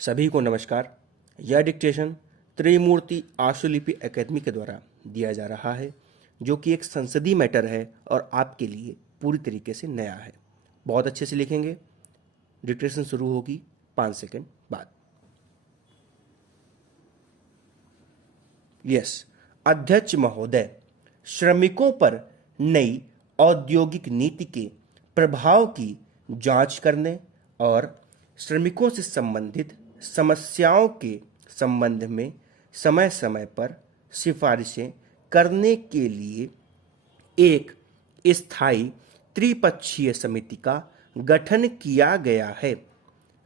सभी को नमस्कार। यह डिक्टेशन त्रिमूर्ति आशुलिपि एकेडमी के द्वारा दिया जा रहा है, जो कि एक संसदीय मैटर है और आपके लिए पूरी तरीके से नया है। बहुत अच्छे से लिखेंगे। डिक्टेशन शुरू होगी 5 सेकंड बाद। यस। अध्यक्ष महोदय, श्रमिकों पर नई औद्योगिक नीति के प्रभाव की जांच करने और श्रमिकों से संबंधित समस्याओं के संबंध में समय समय पर सिफारिशें करने के लिए एक स्थायी त्रिपक्षीय समिति का गठन किया गया है।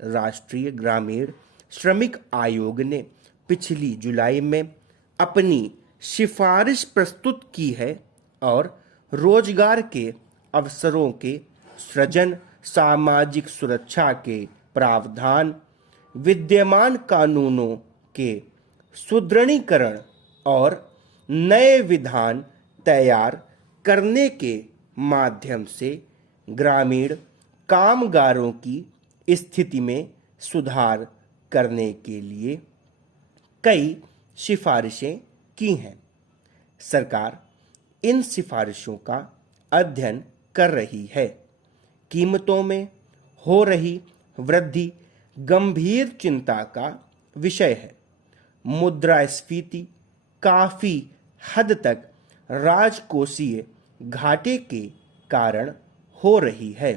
राष्ट्रीय ग्रामीण श्रमिक आयोग ने पिछली जुलाई में अपनी सिफारिश प्रस्तुत की है और रोजगार के अवसरों के सृजन, सामाजिक सुरक्षा के प्रावधान, विद्यमान कानूनों के सुदृढ़ीकरण और नए विधान तैयार करने के माध्यम से ग्रामीण कामगारों की स्थिति में सुधार करने के लिए कई सिफारिशें की हैं। सरकार इन सिफारिशों का अध्ययन कर रही है। कीमतों में हो रही वृद्धि गंभीर चिंता का विषय है। मुद्रास्फीति काफी हद तक राजकोषीय घाटे के कारण हो रही है।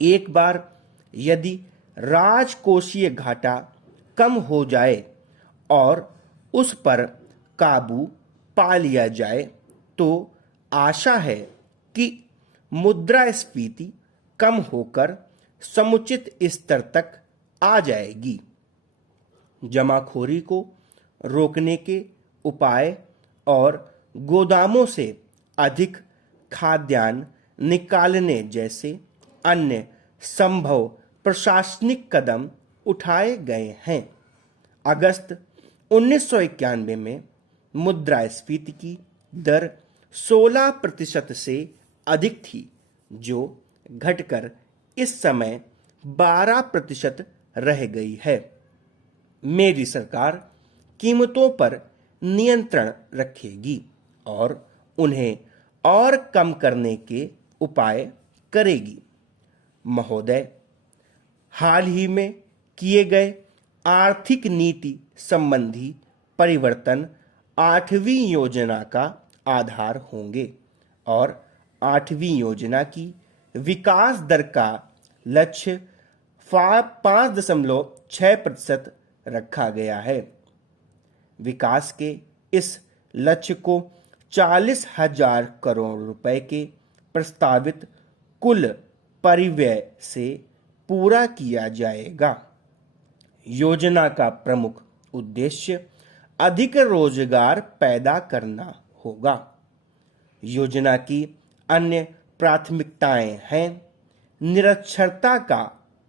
एक बार यदि राजकोषीय घाटा कम हो जाए और उस पर काबू पा लिया जाए तो आशा है कि मुद्रास्फीति कम होकर समुचित स्तर तक आ जाएगी। जमाखोरी को रोकने के उपाय और गोदामों से अधिक खाद्यान्न निकालने जैसे अन्य संभव प्रशासनिक कदम उठाए गए हैं। अगस्त 1991 में मुद्रास्फीति की दर 16% से अधिक थी, जो घटकर इस समय 12% रह गई है। मेरी सरकार कीमतों पर नियंत्रण रखेगी और उन्हें और कम करने के उपाय करेगी। महोदय, हाल ही में किए गए आर्थिक नीति संबंधी परिवर्तन 8वीं योजना का आधार होंगे और 8वीं योजना की विकास दर का लक्ष्य 5.6% रखा गया है। विकास के इस लक्ष्य को 40,000 करोड़ रुपए के प्रस्तावित कुल परिव्यय से पूरा किया जाएगा। योजना का प्रमुख उद्देश्य अधिक रोजगार पैदा करना होगा। योजना की अन्य प्राथमिकताएं हैं निरक्षरता का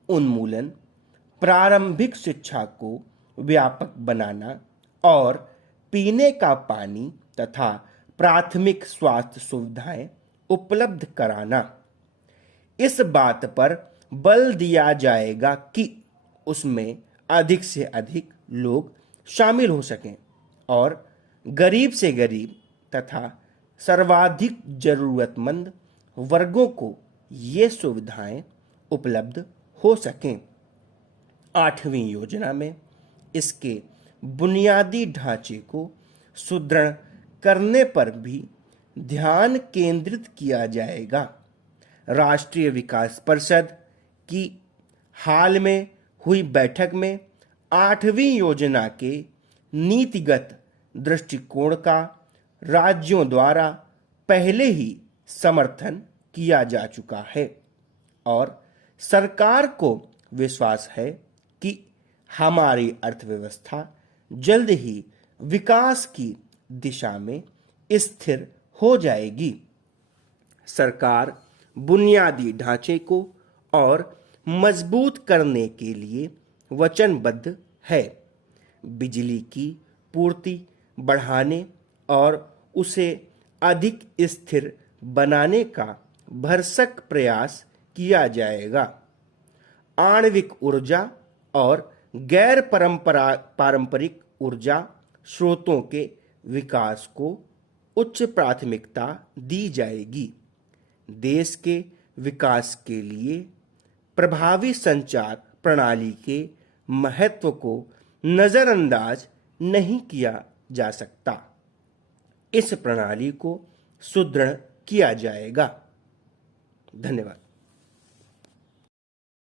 उन्मूलन, प्रारंभिक शिक्षा को व्यापक बनाना और पीने का पानी तथा प्राथमिक स्वास्थ्य सुविधाएं उपलब्ध कराना। इस बात पर बल दिया जाएगा कि उसमें अधिक से अधिक लोग शामिल हो सकें और गरीब से गरीब तथा सर्वाधिक जरूरतमंद वर्गों को ये सुविधाएं उपलब्ध हो सकें। 8वीं योजना में इसके बुनियादी ढांचे को सुदृढ़ करने पर भी ध्यान केंद्रित किया जाएगा। राष्ट्रीय विकास परिषद की हाल में हुई बैठक में 8वीं योजना के नीतिगत दृष्टिकोण का राज्यों द्वारा पहले ही समर्थन किया जा चुका है और सरकार को विश्वास है कि हमारी अर्थव्यवस्था जल्द ही विकास की दिशा में स्थिर हो जाएगी। सरकार बुनियादी ढांचे को और मजबूत करने के लिए वचनबद्ध है। बिजली की पूर्ति बढ़ाने और उसे अधिक स्थिर बनाने का भरसक प्रयास किया जाएगा। आणविक ऊर्जा और गैर पारंपरिक ऊर्जा स्रोतों के विकास को उच्च प्राथमिकता दी जाएगी। देश के विकास के लिए प्रभावी संचार प्रणाली के महत्व को नजरअंदाज नहीं किया जा सकता। इस प्रणाली को सुदृढ़ किया जाएगा। धन्यवाद।